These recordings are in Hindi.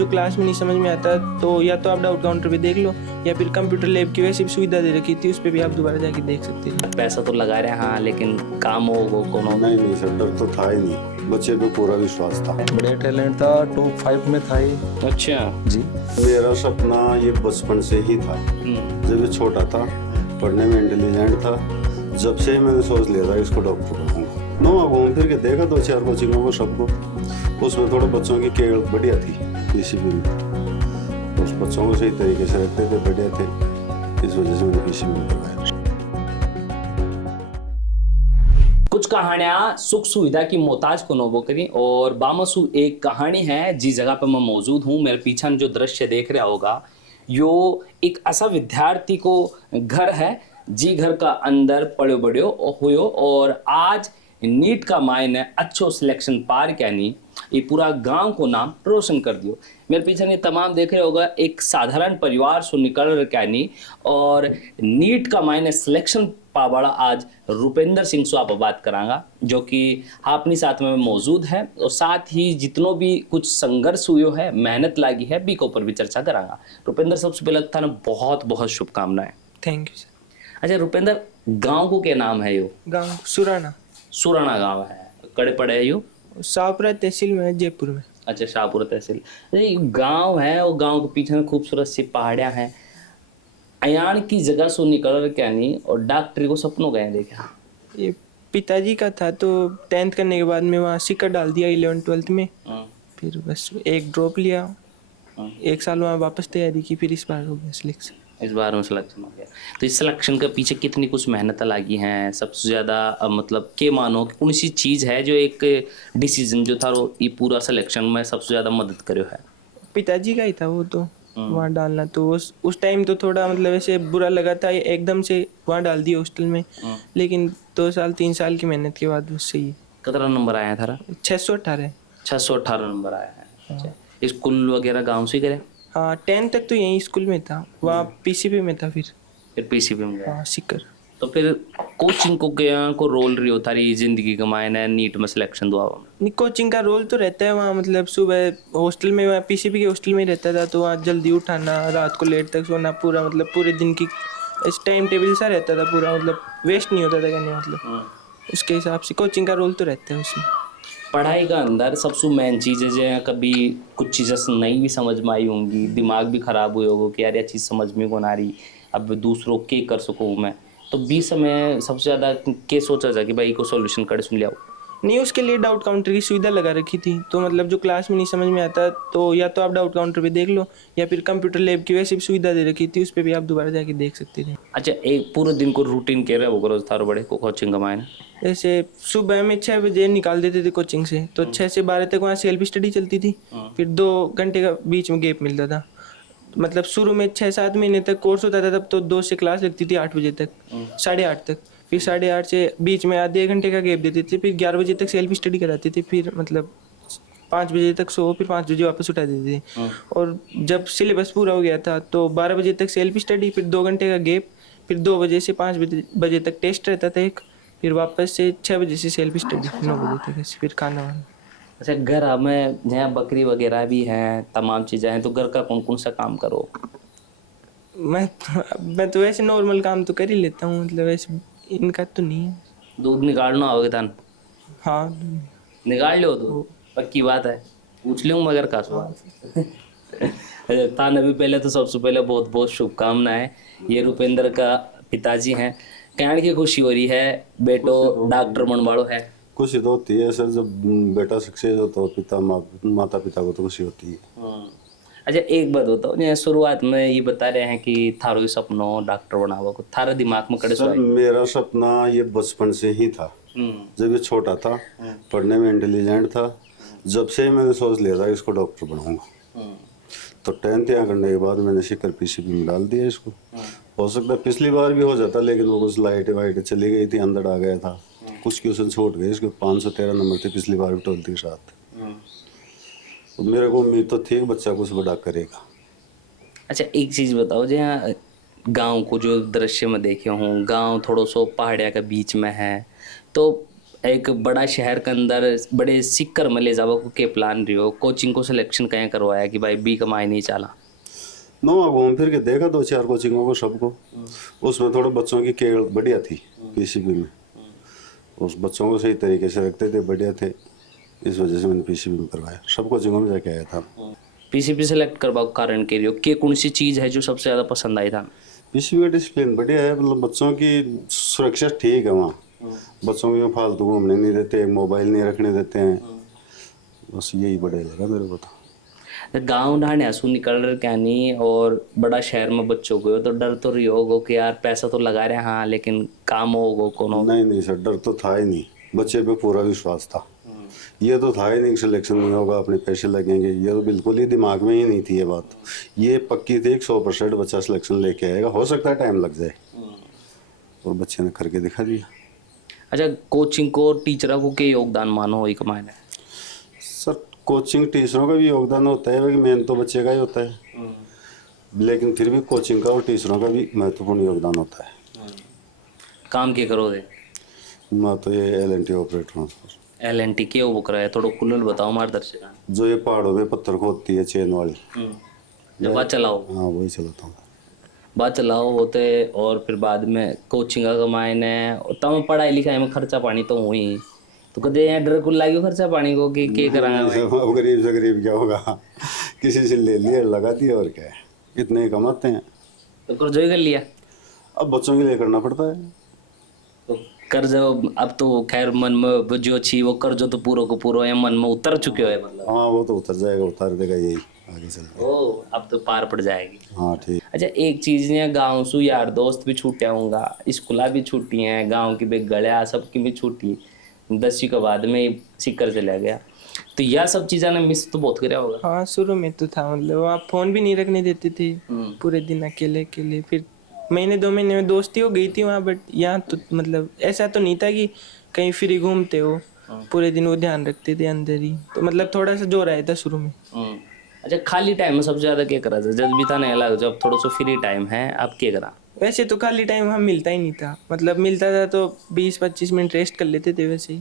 जो क्लास में नहीं समझ में आता तो या तो आप डाउट काउंटर पे देख लो, या फिर कंप्यूटर लैब की वैसे भी सुविधा दे रखी थी, उस पर भी आप दोबारा जाके देख सकते हैं। पैसा तो लगा रहे हैं हाँ, लेकिन काम हो वो कोनो नहीं सर, डर तो था ही नहीं, बच्चे पे पूरा विश्वास था। बढ़िया टैलेंट था, टॉप 5 में था ही। अच्छा जी मेरा सपना ये बचपन से ही था। जब ये छोटा था, पढ़ने में इंटेलिजेंट था, जब से ही मैंने सोच लिया था इसको डॉक्टर बनाऊंगा। नौवा घूम फिर के देखा 2-4 कोचिंगों को, सबको उसमें थोड़ा बच्चों की केयर बढ़िया थी पीसीबी में, उस बच्चों को सही तरीके से रखते थे, बढ़िया थे, इस वजह से मैंने पीसीबी में करवाया। कुछ कहानियां सुख सुविधा की मोहताज को नोबो करी, और बामसु एक कहानी है जिस जगह पर मैं मौजूद हूँ। मेरे पीछे जो दृश्य देख रहा होगा यो एक ऐसा विद्यार्थी को घर है जी घर का अंदर पढ़ो बड़ो हुयो, और आज नीट का मायने अच्छो सिलेक्शन पार क्या नहीं, ये पूरा गांव को नाम रोशन कर दियो। मेरे पीछे ने तमाम देख रहे होगा एक साधारण परिवार से निकल रहे क्या नहीं, और नीट का मायने सिलेक्शन पावाड़ा आज रुपेंद्र सिंह से आप बात करांगा, जो कि अपनी साथ में मौजूद है, और साथ ही जितनों भी कुछ संघर्ष हुए है, मेहनत लगी है, बी के ऊपर भी चर्चा करांगा। रुपेंद्र, सबसे पहले था ना बहुत बहुत शुभकामनाएं। Thank you sir. अच्छा रुपेंद्र, गांव को क्या नाम है यो? गाँव सुराना। सुराना गांव है, कड़े पड़े है यो? शाहपुरा तहसील में है, जयपुर में। अच्छा, शाहपुरा तहसील। गांव है, और गांव के पीछे खूबसूरत सी पहाड़ियां हैं। अयान की जगह से निकल क्या नहीं, और डॉक्टरी को सपनों गए देखा। ये पिताजी का था, तो 10th करने के बाद में वहाँ सिक्का डाल दिया 11th-12th में। फिर बस एक ड्रॉप लिया, 1 साल वहाँ वापस तैयारी की, फिर इस बार हो गया सिलेक्शन। इस बार में सिलेक्शन हो गया। तो इस सिलेक्शन के पीछे कितनी कुछ मेहनत लगी हैं? सबसे ज़्यादा मतलब के मानो कि कौन सी चीज़ है जो एक डिसीजन जो था वो ये पूरा सिलेक्शन में सबसे ज़्यादा मदद करो है? पिताजी का ही था वो तो, वहाँ डालना। तो उस टाइम तो थोड़ा मतलब ऐसे बुरा लगा था, एकदम से वहाँ डाल दिया हॉस्टल में, लेकिन 2-3 साल की मेहनत के बाद उससे ही। कितना नंबर आया था? 618। 618 नंबर आया है। अच्छा, स्कूल वगैरह गाँव से करे? हाँ, 10th तक तो यहीं स्कूल में था, वहाँ पीसीबी में था। फिर पीसीबी में गया। हाँ, सिक्कर। तो फिर कोचिंग को क्या को रोल रही होता रही जिंदगी का मायने नीट में सिलेक्शन दुआ? नहीं, कोचिंग का रोल तो रहता है वहाँ, मतलब सुबह हॉस्टल में, वहाँ पीसीबी के हॉस्टल में ही रहता था, तो वहाँ जल्दी उठाना, रात को लेट तक सोना, पूरा मतलब पूरे दिन की इस टाइम टेबल सा रहता था पूरा, मतलब वेस्ट नहीं होता था कहने मतलब। उसके हिसाब से कोचिंग का रोल तो रहता है उसमें। पढ़ाई का अंदर सबसे मेन चीज़ है जो कभी कुछ चीज़ें नहीं भी समझ में आई होंगी, दिमाग भी खराब हुए होगा कि यार ये चीज़ समझ में को ना रही, अब दूसरों के कर सकूँ मैं, तो 20 समय सबसे ज़्यादा के सोचा जा कि भाई को सॉल्यूशन कर सुन लिया? नहीं, उसके लिए डाउट काउंटर की सुविधा लगा रखी थी, तो मतलब जो क्लास में नहीं समझ में आता तो या तो आप डाउट काउंटर पे देख लो, या फिर कंप्यूटर लैब की वैसे भी सुविधा दे रखी थी, उस पर भी आप दोबारा जाके देख सकते थे। अच्छा, एक पूरे दिन को रूटीन कह रहे हो रोज थारो बड़े को कोचिंग कमाए? जैसे सुबह में 6 बजे निकाल देते थे कोचिंग से, तो 6 से 12 तक वहाँ सेल्फ स्टडी चलती थी, फिर 2 घंटे का बीच में गैप मिलता था। मतलब शुरू में 6-7 महीने तक कोर्स होता था, तब तो 2 से क्लास लगती थी 8 बजे तक, 8:30 तक, फिर 8:30 से बीच में आधे घंटे का गैप देते थे, फिर 11 बजे तक सेल्फ स्टडी कराते थे, फिर मतलब 5 बजे तक सो, फिर 5 बजे वापस उठा देते थे। और जब सिलेबस पूरा हो गया था तो 12 बजे तक सेल्फ स्टडी, फिर 2 घंटे का गैप, फिर 2 बजे से 5 बजे तक टेस्ट रहता था एक, फिर वापस से 6 बजे से सेल्फ स्टडी, 9 बजे तक, फिर खाना वाना। अच्छा, घर में जहाँ बकरी वगैरह भी हैं, तमाम चीज़ें हैं, तो घर का कौन कौन सा काम करो? मैं तो वैसे नॉर्मल काम तो कर ही लेता हूँ, मतलब वैसे इनका तो नहीं है। दूध निकालना होगा तन? हाँ, निकाल लो दूध, पक्की बात है, पूछ लूँ मगर का सवाल। तान अभी पहले तो सबसे पहले बहुत बहुत शुभकामनाएं। ये रुपेंद्र का पिताजी हैं, कहने की खुशी हो रही है, बेटो डॉक्टर बन वालो है। खुशी तो होती है सर, जब बेटा सक्सेस हो तो माता पिता को तो खुशी होती है। अच्छा, एक बात बताओ, जैसे शुरुआत में ये बता रहे हैं कि थारो सपनों डॉक्टर बनावा को, थारा दिमाग में कड़े सर मेरा सपना ये बचपन से ही था। जब ये छोटा था, पढ़ने में इंटेलिजेंट था, जब से ही मैंने सोच लिया था इसको डॉक्टर बनाऊंगा। तो 10th यहाँ करने के बाद मैंने सिक्कर पीसीबी में डाल दिया इसको। हो सकता है पिछली बार भी हो जाता, लेकिन वो कुछ लाइट वाइट चली गई थी, अंदर आ गया था, कुछ क्वेश्चन छूट गए। इसके 513 नंबर थे पिछली बार भी 12th के साथ। तो मेरे को उम्मीद तो थी कि बच्चा कुछ बड़ा करेगा। अच्छा, एक चीज़ बताओ, जहाँ गांव को जो दृश्य में देखे हूँ, गांव थोड़ा सो पहाड़िया के बीच में है, तो एक बड़ा शहर के अंदर बड़े सिक्कर में ले जाओ के प्लान रही हो, कोचिंग को सिलेक्शन कहीं करवाया कि भाई बी कमाई नहीं चला? नो घूम फिर के देखा 2-4 कोचिंगों को सबको, उसमें थोड़े बच्चों की केयर बढ़िया थी पीसीबी में, उस बच्चों को सही तरीके से रखते थे, बढ़िया थे, इस वजह से मैंने पीसीबी में करवाया, सब कोचिंगों में जाके आया था। पीसीबी सेलेक्ट करवाओ कारण के लिए के कौन सी चीज़ है जो सबसे ज़्यादा पसंद आई था? पीसीबी का डिसिप्लिन बढ़िया है, मतलब बच्चों की सुरक्षा ठीक है वहाँ, बच्चों को फालतू घूमने नहीं देते, मोबाइल नहीं रखने देते हैं, बस यही बढ़िया लगा मेरे को। तो गाँव ढाणे सु निकल रहे क्या नहीं और बड़ा शहर में बच्चों को तो डर तो रही होगा कि यार पैसा तो लगा रहे हैं हाँ लेकिन काम होगा कौन होगा? नहीं सर, डर तो था ही नहीं, बच्चे पे पूरा विश्वास था, ये तो था ही नहीं सिलेक्शन नहीं होगा, अपने पैसे लगेंगे, ये तो बिल्कुल ही दिमाग में ही नहीं थी ये बात, ये पक्की थी 100% बच्चा सिलेक्शन लेके आएगा, हो सकता है टाइम लग जाए, और बच्चे ने करके दिखा दिया। अच्छा, कोचिंग को टीचरों को के योगदान मानो एक मायने? सर कोचिंग टीचरों का भी योगदान होता है, मेन तो बच्चे का ही होता है, लेकिन फिर भी कोचिंग का और टीचरों का भी महत्वपूर्ण योगदान होता है। काम के करो दे? मैं तो ये LNT ऑपरेटर हूँ। LNT के वो कर रहा है, थोड़ा खुलल बताओ हमारे दर्शक। जो ये पहाड़ों में पत्थर खोदती है चेन वाली, जब बात चलाओ? हाँ वही चलाता हूँ। बात चलाओ होते और फिर बाद में कोचिंग का मायने तब पढ़ाई लिखाई में खर्चा पानी तो हुई, तो कदे यहाँ डर को लागे खर्चा पानी को कि क्या करांगा? अब गरीब से गरीब क्या होगा, किसी से ले लिया लगा दिया, और क्या है, इतने ही कमाते हैं। तो कर्ज ही कर लिया? अब बच्चों के लिए करना पड़ता है। तो कर्ज अब तो खैर मन में जो छी वो कर्ज तो पूरा को पूरा या मन में उतर चुके हो मतलब? हाँ वो तो उतर जाएगा, उतार देगा यही आगे चल के। ओ अब तो पार पड़ जाएगी। हाँ ठीक। अच्छा, एक चीज़ ने गाँव सु यार दोस्त भी छूटे होंगे, स्कूला भी छूटी हैं, गाँव की भी गलियाँ सबकी भी छूटी, 10वीं के बाद में सिक्कर चला गया, तो यह सब चीज़ें ने मिस तो बहुत कराया होगा? हाँ शुरू में तो था, मतलब आप फोन भी नहीं रखने देते थे, पूरे दिन अकेले अकेले, फिर महीने 2 महीने में दोस्ती हो गई थी वहाँ, बट यहाँ तो मतलब ऐसा तो नहीं था कि कहीं फ्री घूमते हो, पूरे दिन वो ध्यान रखते थे अंदर ही, तो मतलब थोड़ा सा जोर आया था शुरू में। अच्छा, खाली टाइम में सबसे ज़्यादा क्या करा था जब भी था नहीं अलग, जब थोड़ा सा फ्री टाइम है आप क्या करा? वैसे तो खाली टाइम वहाँ मिलता ही नहीं था, मतलब मिलता था तो 20-25 मिनट रेस्ट कर लेते थे वैसे ही,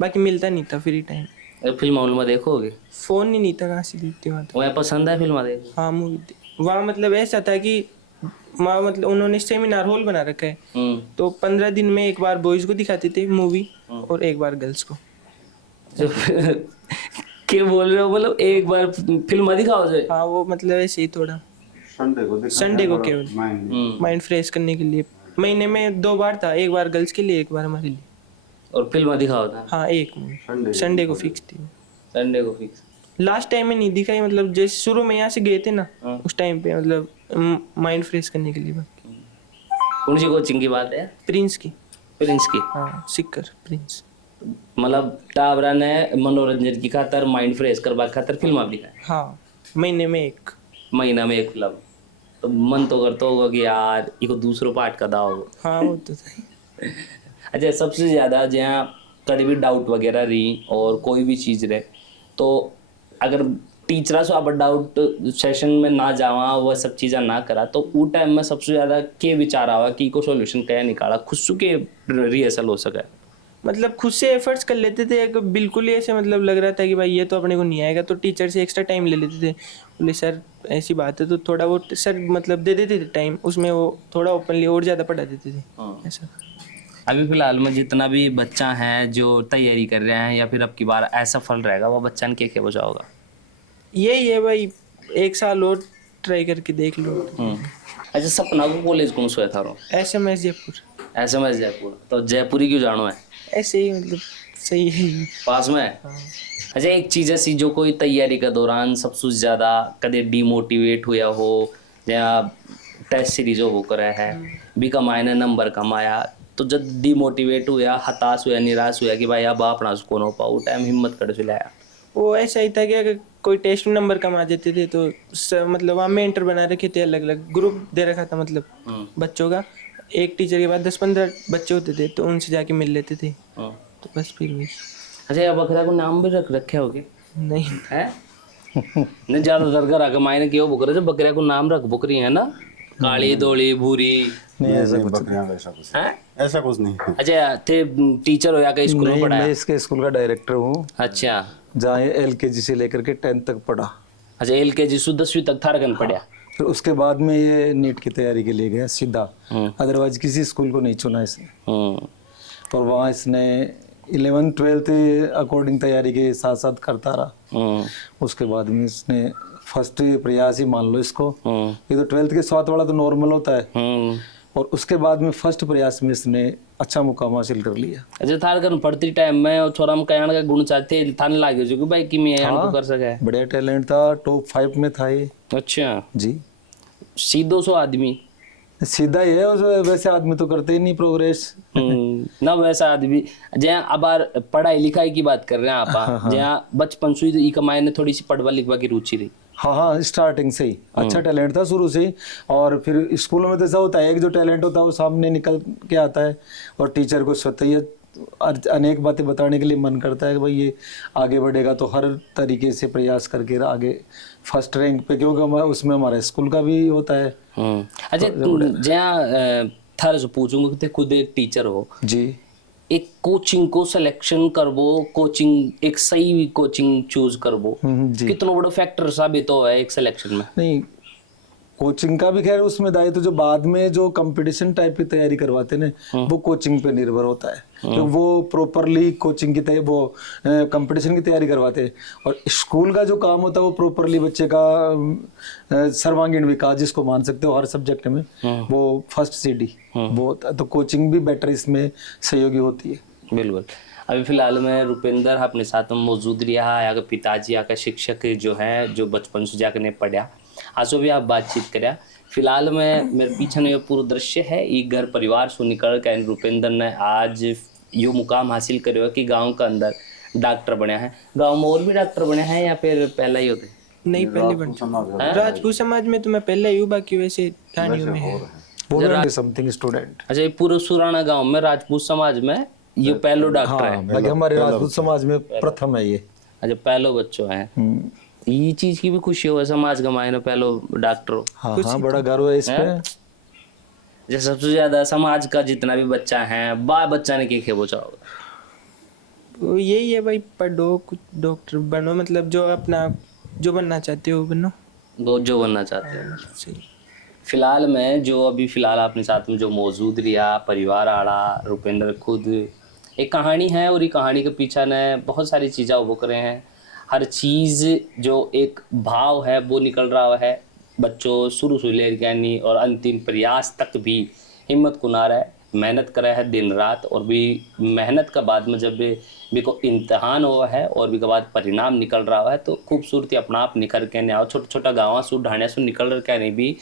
बाकी मिलता नहीं था फ्री टाइम। फिल्म में देखोगे? फ़ोन ही नहीं था, कहाँ से देखते वहाँ तो। वह पसंद है फिल्म देखो? हाँ मूवी वहाँ मतलब ऐसा था कि वहाँ मतलब उन्होंने सेमिनार हॉल बना रखा है, तो 15 दिन में एक बार बॉयज़ को दिखाते थे मूवी और एक बार गर्ल्स को। क्या बोल रहे हो, मतलब एक बार फिल्म दिखाओ जो? हाँ वो मतलब ऐसे ही थोड़ा संडे को केवल माइंड फ्रेश करने के लिए, महीने में 2 बार था, एक बार गर्ल्स के लिए एक बार हमारे लिए। और फिल्म दिखाओ था? हाँ एक मूवी संडे को फिक्स थी। संडे को फिक्स? लास्ट टाइम में नहीं दिखाई, मतलब जैसे शुरू में यहाँ से गए थे ना उस टाइम पे, मतलब माइंड फ्रेश करने के लिए। कौन सी कोचिंग की बात है? प्रिंस की। प्रिंस की? हाँ सिक्कर प्रिंस। मतलब टाबरा ने मनोरंजन की खातर माइंड फ्रेश करवा खातर फिल्म दिखाए? हाँ महीने में एक फिल्म, तो मन तो करता होगा कि यार इसको दूसरो पार्ट का दाओ। हाँ वो तो था। अच्छा, सबसे ज़्यादा जहाँ कभी भी डाउट वगैरह रही और कोई भी चीज़ रहे, तो अगर टीचरा से आप डाउट सेशन में ना जावा, वह सब चीज़ें ना करा, तो वो टाइम में सबसे ज़्यादा के विचार आवा कि को सॉल्यूशन क्या निकाला खुद से के रिहर्सल हो सके? मतलब खुद से एफर्ट्स कर लेते थे, अगर बिल्कुल ही ऐसे मतलब लग रहा था कि भाई ये तो अपने को नहीं आएगा, तो टीचर से एक्स्ट्रा टाइम ले लेते थे, बोले सर ऐसी बात है, तो थोड़ा वो सर मतलब दे देते थे टाइम, उसमें वो थोड़ा ओपनली और ज़्यादा पढ़ा देते थे ऐसा। अभी फिलहाल में जितना भी बच्चा हैं जो तैयारी कर रहे हैं या फिर अब की बार असफल रहेगा, वो बच्चा ने क्या बचा होगा? यही है भाई, 1 साल और ट्राई करके देख लो। अच्छा, सपना को कॉलेज कौन सा था? SMS जयपुर। SMS जयपुर, तो जयपुरी क्यों जानो है? ऐसे ही मतलब सही है, पास में है। अच्छा, एक चीज़ ऐसी जो कोई तैयारी के दौरान सबसे ज़्यादा कदे डिमोटिवेट हुआ हो, या टेस्ट सीरीज हो वो करे है भी कमाए नंबर कमाया, तो जब डिमोटिवेट हुआ, हताश हुआ, निराश हुआ कि भाई अब अपना कौन हो पाओ, टाइम हिम्मत कर चलाया? वो ऐसा ही था कि अगर कोई टेस्ट में नंबर कमा देते थे तो मतलब वहाँ मेंटर बना रखे थे, अलग अलग ग्रुप दे रखा था, मतलब बच्चों का, एक टीचर के बाद 10-15 बच्चे होते थे, तो उनसे जाके मिल लेते थे, तो बस फिर भी। अच्छा, या बकरा को नाम भी रखे होगे? नहीं है नहीं, ज़्यादातर घर आके मायने क्यों बकरे, जब बकरिया को नाम रख बकरी है ना, काली धोली भूरी नहीं बकरियां का ऐसा कुछ हैं? ऐसा कुछ नहीं है। अच्छा थे टीचर हो या कहीं स्कूल में नहीं, मैं पढ़ाया? इसके स्कूल का डायरेक्टर हूँ, अच्छा जहाँ LKG से लेकर के 10th तक पढ़ा। अच्छा LKG से 10वीं तक थारगन पढ़ा। फिर उसके बाद में ये नीट की तैयारी के लिए गया सीधा, अदरवाइज किसी स्कूल को नहीं चुना इसने। और वहाँ इसने 11th 12th अकॉर्डिंग तैयारी के साथ साथ करता रहा। उसके बाद में इसने फर्स्ट प्रयास ही मान लो इसको, ये तो 12th के साथ वाला तो नॉर्मल होता है, और उसके बाद में फर्स्ट प्रयास में इसने अच्छा मुकाम हासिल कर लिया। अच्छा थारगन पढ़ती टाइम में और छोरा में कयाण का गुण चाहते थाने लागे जो कि भाई कि मैं यान को कर सके। बढ़िया टैलेंट था, टॉप 5 में था ये अच्छा जी। सीधो सो आदमी सीधा ही है, वैसे आदमी तो करते ही नहीं प्रोग्रेस। ना वैसा आदमी जहाँ अब बार पढ़ाई लिखाई की बात कर रहे हैं आप, जहाँ बचपन से ही कमाए ने थोड़ी सी पढ़वा लिखवा की रुचि रही। हाँ, स्टार्टिंग से ही अच्छा टैलेंट था शुरू से ही। और फिर स्कूलों में तो ऐसा होता है, एक जो टैलेंट होता है वो सामने निकल के आता है, और टीचर को स्वतः ही अनेक बातें बताने के लिए मन करता है कि भाई ये आगे बढ़ेगा, तो हर तरीके से प्रयास करके आगे फर्स्ट रैंक पे, क्योंकि उसमें हमारा स्कूल का भी होता है। अच्छा जहाँ थारे से पूछूंगा कि खुद एक टीचर हो जी, एक कोचिंग को सिलेक्शन करबो, कोचिंग एक सही कोचिंग चूज करबो, जी। कितना बड़ा फैक्टर साबित हो है एक सिलेक्शन में? नहीं, कोचिंग का भी खैर उसमें दायित्व जो बाद में जो कंपटीशन टाइप की तैयारी करवाते हैं वो कोचिंग पे निर्भर होता है, तो वो प्रॉपरली कोचिंग की वो कंपटीशन की तैयारी करवाते हैं। और स्कूल का जो काम होता है वो प्रॉपरली बच्चे का सर्वांगीण विकास जिसको मान सकते हो हर सब्जेक्ट में, वो फर्स्ट CD वो होता है। तो कोचिंग भी बेटर इसमें सहयोगी होती है। बिल्कुल। अभी फिलहाल में रुपेंद्र अपने साथ में मौजूद रहा, यहाँ के पिताजी, यहाँ के शिक्षक जो हैं जो बचपन से जाकर ने पढ़ा, आसो भी आप बातचीत करें। फिलहाल में मेरे पीछे में पूरा दृश्य है, एक घर परिवार से निकल कर रुपेंद्र ने आज यो मुकाम हासिल करो कि गांव के अंदर डॉक्टर बने हैं। गांव में और भी डॉक्टर बने हैं या फिर पहला ही होते? नहीं, पहले बन राजपूत समाज में तो मैं पहले ही हूँ, बाकी वैसे ठाणियों में है। वो समथिंग स्टूडेंट। अच्छा, ये पूरे सुराना गांव में राजपूत समाज में ये पहलो डॉक्टर है। बाकी हमारे राजपूत समाज में प्रथम है ये। अच्छा, पहलो बच्चों है। ये चीज की भी खुशी हो समाज का मायने पहलो डॉक्टर हो। हाँ, बड़ा गर्व है इस पे। जो सबसे ज्यादा समाज का जितना भी बच्चा है बच्चा ने क्या वो चाहोगे? वो यही है भाई, पढ़ो कुछ डॉक्टर बनो, मतलब जो अपना जो बनना चाहते हो बनो, वो जो बनना चाहते हैं। सही। फिलहाल में जो अभी फिलहाल अपने साथ में जो मौजूद रहा परिवार आड़ा रुपेंद्र खुद एक कहानी है, और ये कहानी के पीछे ने बहुत सारी चीज़ें वो करे हैं। हर चीज़ जो एक भाव है वो निकल रहा है बच्चों शुरू से लेकर और अंतिम प्रयास तक भी हिम्मत को ना रहे, मेहनत कर रहा है दिन रात, और भी मेहनत का बाद में जब भी को इम्तहान हुआ है और भी के बाद परिणाम निकल रहा है तो खूबसूरती अपना आप निकल के नहीं आओ। छोटा छोटा गाँव सु ढाणिया सु निकल कर नहीं भी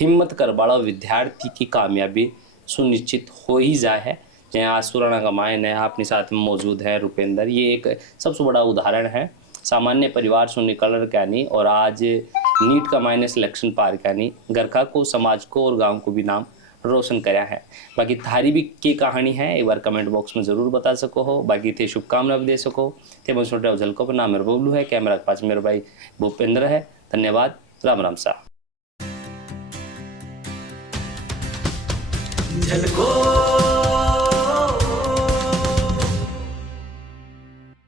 हिम्मत कर बाड़ा विद्यार्थी की कामयाबी सुनिश्चित हो ही जाए है। जहाँ आज सुराना का मायन है अपने साथ में मौजूद है रुपेंद्र, ये एक सबसे बड़ा उदाहरण है। सामान्य परिवार से निकल कर क्या नहीं और आज नीट का मायने सिलेक्शन पार क्या नहीं, घर का को समाज को और गांव को भी नाम रोशन कराया है। बाकी थारी भी की कहानी है एक बार कमेंट बॉक्स में ज़रूर बता सको हो। बाकी थे शुभकामना भी दे सको थे मैं छोटे झलकों पर नाम मेरा बबलू है, कैमरा के पास मेरे भाई भूपेंद्र है। धन्यवाद, राम राम सा। झलको